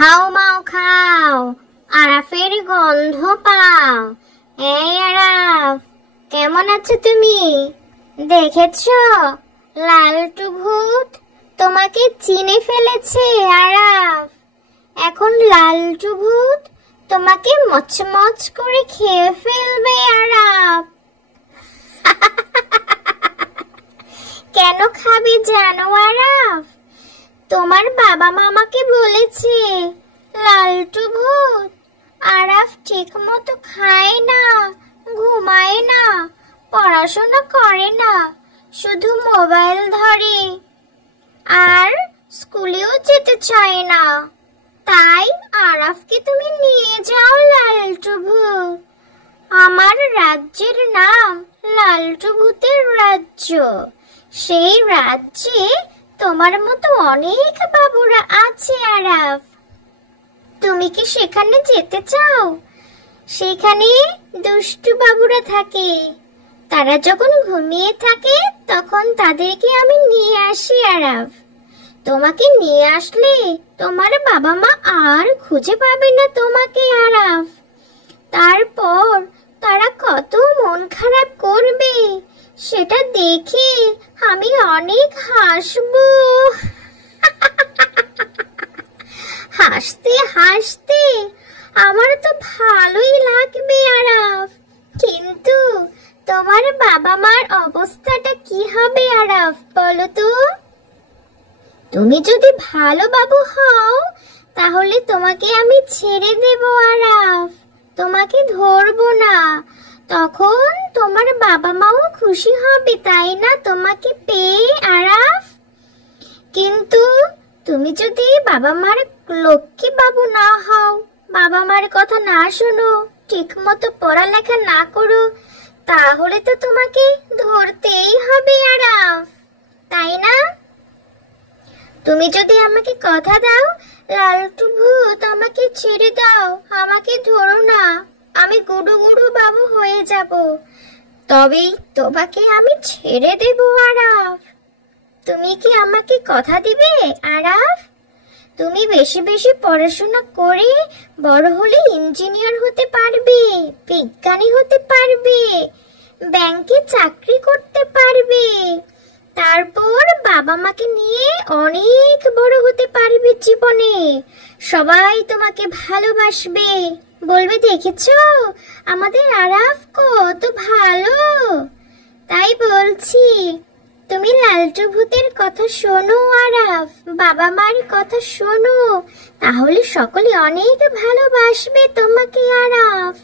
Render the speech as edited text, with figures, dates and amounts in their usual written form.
হাউমাউ খাও, আরাফের গন্ধ পাও। এই আরাফ, কেমন আছো তুমি? দেখেছো লালটু ভূত তোমাকে চিনে ফেলেছে আরাফ। এখন লালটু ভূত তোমাকে মচমচ করে খেয়ে ফেলবে আরাফ। কেন খাবে জানো আরাফ? তোমার বাবা মামাকে বলেছে লালটু ভূত আরাফ ঠিক মতো খায় না, ঘুমায় না, পড়াশোনা করে না, শুধু মোবাইল ধরে আর স্কুলেও যেতে চায় না। তাই আরাফকে তুমি নিয়ে যাও লালটু ভূত। আমার রাজ্যের নাম লালটু ভূতের রাজ্য। সেই রাজ্যে তোমার মতো অনেক বাবুরা আছে আরাফ। তুমি কি সেখানে যেতে চাও? সেখানে দুষ্টু বাবুরা থাকে। তারা যখন ঘুমিয়ে থাকে তখন তাদেরকে আমি নিয়ে আসি আরাফ। তোমাকে নিয়ে আসলে তোমার বাবা মা আর খুঁজে পাবে না তোমাকে আরাফ। তারপর তারা কত মন খারাপ করবে সেটা দেখে আমি অনেক হাসবো। হাসতে হাসতে আমার তো ভালোই লাগবে আরাফ। কিন্তু তোমার বাবা মার অবস্থাটা কি হবে আরাফ বলো তো? তুমি যদি ভালো বাবু হও তাহলে তোমাকে আমি ছেড়ে দেব আরাফ, তোমাকে ধরবো না। তখন তোমার বাবা মাও খুশি হবে তাই না তোমাকে পেয়ে আরাফ? কিন্তু তুমি যদি বাবা মার লক্ষ্মী বাবু না হও, বাবা মার কথা না শোনো, ঠিক মতো পড়ালেখা না করো, তাহলে তো তোমাকে ধরতেই হবে আরাফ, তাই না? তুমি যদি আমাকে কথা দাও লালটু ভূত আমাকে ছেড়ে দাও, আমাকে ধরো না, আমি গুডু গুডু বাবু হয়ে যাব, তবেই তোমাকে আমি ছেড়ে দেব আরাফ। তুমি কি আমাকে কথা দিবে আরাফ? তুমি বেশি বেশি পড়াশোনা করে বড় হলে ইঞ্জিনিয়ার হতে পারবে, বিজ্ঞানী হতে পারবে, ব্যাংকে চাকরি করতে পারবে, তারপর বাবা মাকে নিয়ে অনেক বড় হতে পারবে জীবনে। সবাই তোমাকে ভালোবাসবে, বলবে দেখেছো আমাদের আরাফ কত ভালো। তাই বলছি তুমি লালটু ভূতের কথা শোনো আরাফ, বাবা মার কথা শোনো, তাহলে সকলে অনেক ভালোবাসবে তোমাকে আরাফ।